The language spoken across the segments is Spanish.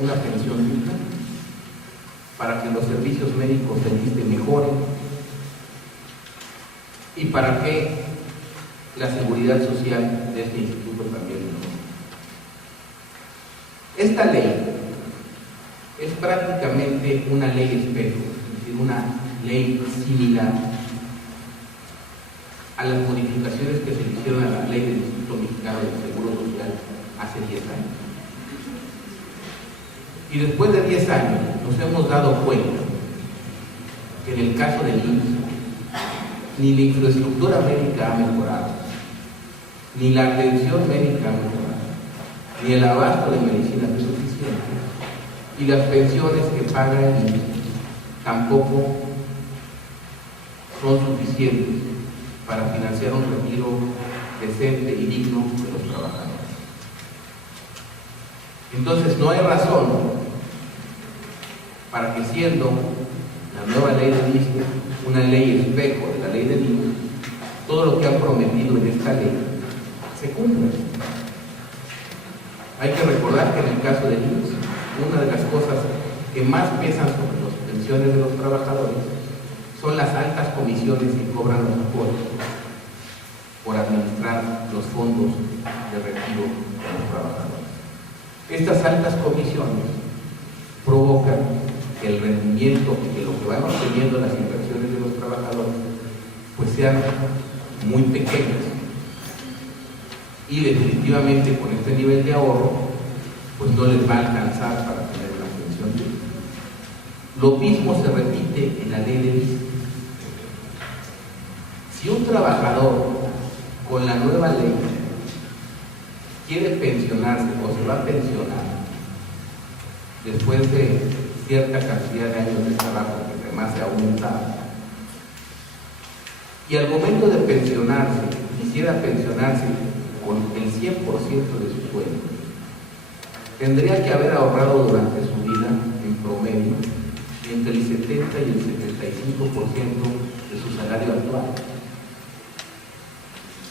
una pensión digna, para que los servicios médicos del ISSSTE mejoren y para que la seguridad social de este instituto también mejore. Esta ley es prácticamente una ley espejo, es decir, una ley similar a las modificaciones que se hicieron a la ley del Instituto Mexicano del Seguro Social hace 10 años. Y después de 10 años nos hemos dado cuenta que en el caso del IMSS ni la infraestructura médica ha mejorado, ni la atención médica ha mejorado, ni el abasto de medicinas es suficiente, y las pensiones que paga el IMSS tampoco son suficientes para financiar un retiro decente y digno de los trabajadores. Entonces no hay razón para que, siendo la nueva ley del ISSSTE una ley espejo de la ley del IMSS, todo lo que han prometido en esta ley se cumpla. Hay que recordar que en el caso del IMSS, una de las cosas que más pesan sobre las pensiones de los trabajadores son las altas comisiones que cobran los apoyos por administrar los fondos de retiro de los trabajadores. Estas altas comisiones provocan que el rendimiento, que lo que van obteniendo las inversiones de los trabajadores, pues sean muy pequeñas. Y definitivamente con este nivel de ahorro, pues no les va a alcanzar para tener una pensión digna. Lo mismo se repite en la ley de ISSSTE. Si un trabajador con la nueva ley quiere pensionarse o se va a pensionar después de cierta cantidad de años de trabajo que además se ha aumentado, y al momento de pensionarse quisiera pensionarse con el 100% de su sueldo, tendría que haber ahorrado durante su vida en promedio entre el 70 y el 75% de su salario actual,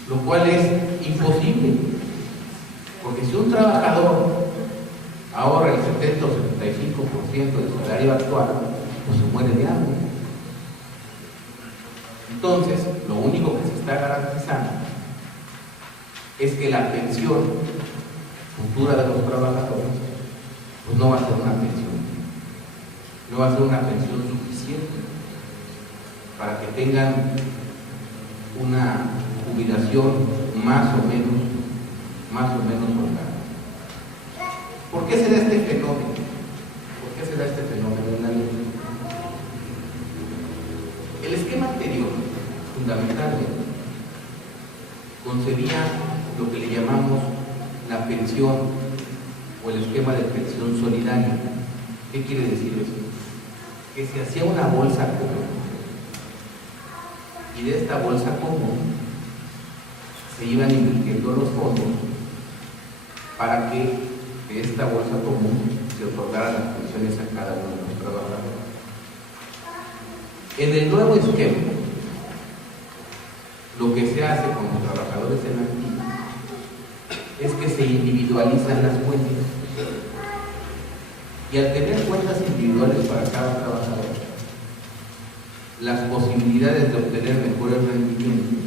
lo cual es imposible, porque si un trabajador ahorra el 70 o 75% del salario actual, pues se muere de hambre. Entonces, lo único que se está garantizando es que la pensión futura de los trabajadores pues no va a ser una pensión, no va a ser una pensión suficiente para que tengan una jubilación más o menos holgada. ¿Por qué se da este fenómeno? ¿Por qué se da este fenómeno en la ley? El esquema anterior, fundamentalmente, concebía lo que le llamamos la pensión o el esquema de pensión solidaria. ¿Qué quiere decir eso? Que se hacía una bolsa común, y de esta bolsa común se iban invirtiendo los fondos para que de esta bolsa común se otorgaran las pensiones a cada uno de los trabajadores. En el nuevo esquema, lo que se hace con los trabajadores en activo es que se individualizan las cuentas, y al tener cuentas individuales para cada trabajador, las posibilidades de obtener mejores rendimientos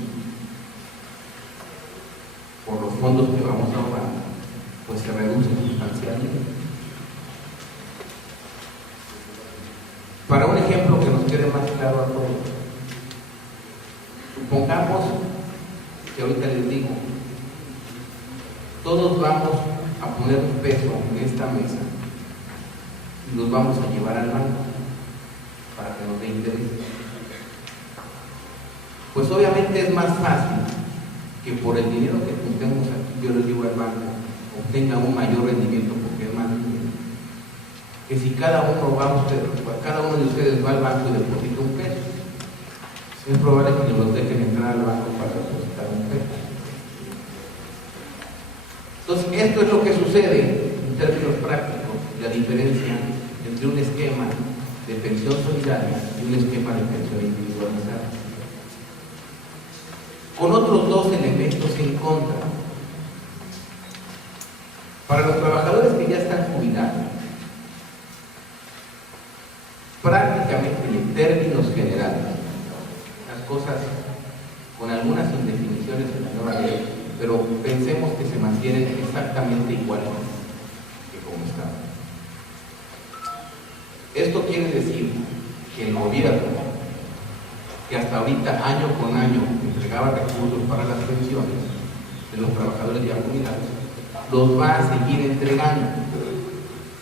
por los fondos que vamos a ahorrar pues se reducen sustancialmente. Para un ejemplo que nos quede más claro a todos, supongamos que ahorita les digo, todos vamos a poner un peso en esta mesa y los vamos a llevar al banco para que nos dé interés. Pues obviamente es más fácil que por el dinero que juntemos aquí, yo les digo al banco, obtenga un mayor rendimiento porque es más dinero, que si cada uno de ustedes va al banco y deposita un peso. Es probable que nos dejen entrar al banco para depositar un peso. Entonces, esto es lo que sucede en términos prácticos, la diferencia entre un esquema de pensión solidaria y un esquema de pensión individualizada. Con otros dos elementos en contra. Para los trabajadores que ya están jubilados, y en términos generales. Las cosas con algunas indefiniciones en la nueva ley, pero pensemos que se mantienen exactamente igual que como estaban. Esto quiere decir que el gobierno, que hasta ahorita año con año entregaba recursos para las pensiones de los trabajadores ya jubilados, los va a seguir entregando.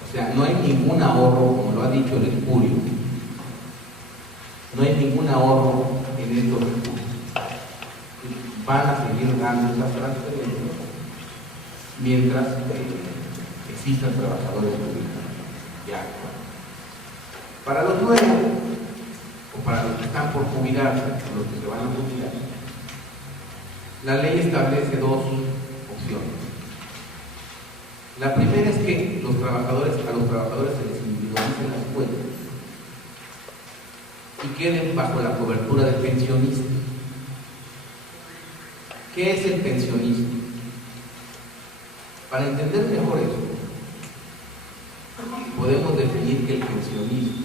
O sea, no hay ningún ahorro, como lo ha dicho el espurio, no hay ningún ahorro en estos recursos. Van a seguir dando esas transferencias mientras existan trabajadores jubilados. Ya. Para los nuevos, o para los que están por jubilarse, o los que se van a jubilar, la ley establece dos opciones. La primera es que a los trabajadores se les individualicen las cuentas y queden bajo la cobertura del pensionista. ¿Qué es el pensionista? Para entender mejor eso, podemos definir que el pensionista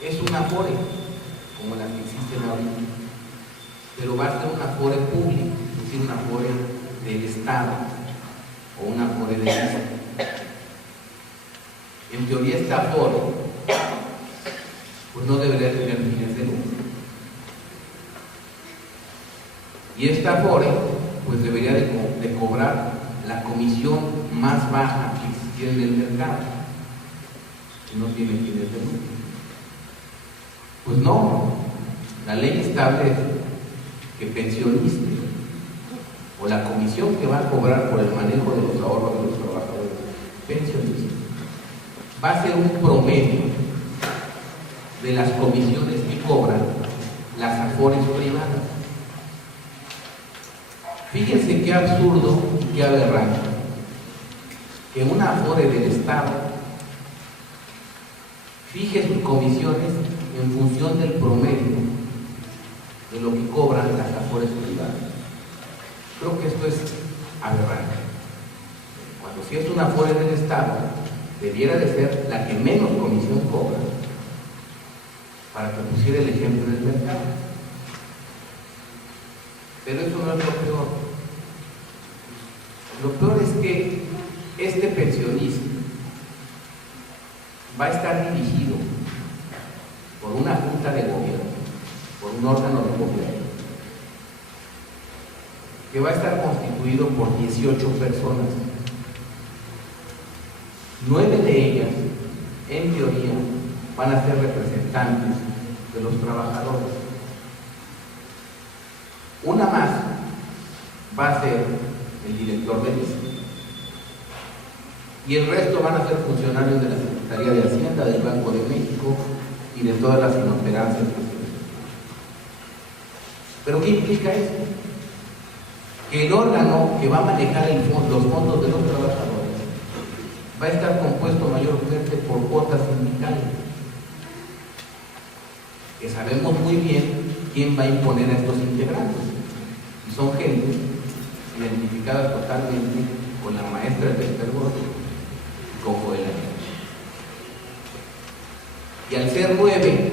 es una afore, como las que existen ahorita, pero va a ser una afore pública, es decir, una afore del Estado o una afore del Estado. En teoría esta afore pues no debería tener fines de lucro. Y esta afore pues debería de cobrar la comisión más baja que existiera en el mercado, que no tiene fines de lucro. Pues no, la ley establece que pensionista o la comisión que va a cobrar por el manejo de los ahorros de los trabajadores pensionistas va a ser un promedio de las comisiones que cobran las afores privadas. Fíjense qué absurdo y qué aberrante que una afore del Estado fije sus comisiones en función del promedio de lo que cobran las afores privadas. Creo que esto es aberrante. Cuando si es una afore del Estado, debiera de ser la que menos comisión cobra, para que pusiera el ejemplo en el mercado. Pero eso no es lo peor. Lo peor es que este pensionista va a estar dirigido por una junta de gobierno, por un órgano de gobierno, que va a estar constituido por 18 personas. 9 de ellas, en teoría, van a ser representantes de los trabajadores. Una más va a ser el director del ISSSTE. Y el resto van a ser funcionarios de la Secretaría de Hacienda, del Banco de México y de todas las inoperancias que se les. ¿Pero qué implica esto? Que el órgano que va a manejar los fondos de los trabajadores va a estar compuesto mayormente por cuotas sindicales, que sabemos muy bien quién va a imponer a estos integrantes, y son gente identificadas totalmente con la maestra del Gordo y con Joel. Y al ser 9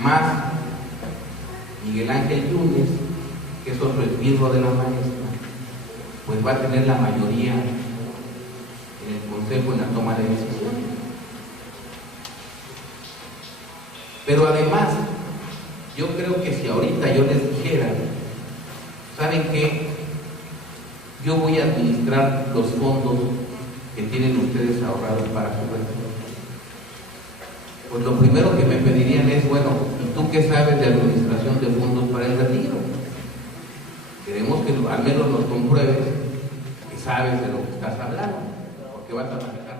más Miguel Ángel Yunes, que es otro esbirro de la maestra, pues va a tener la mayoría en el consejo en la toma de decisiones. Pero además, yo creo que si ahorita yo les dijera, ¿saben qué? Yo voy a administrar los fondos que tienen ustedes ahorrados para su retiro. Pues lo primero que me pedirían es, bueno, ¿y tú qué sabes de administración de fondos para el retiro? Queremos que al menos nos compruebes que sabes de lo que estás hablando, porque vas a manejar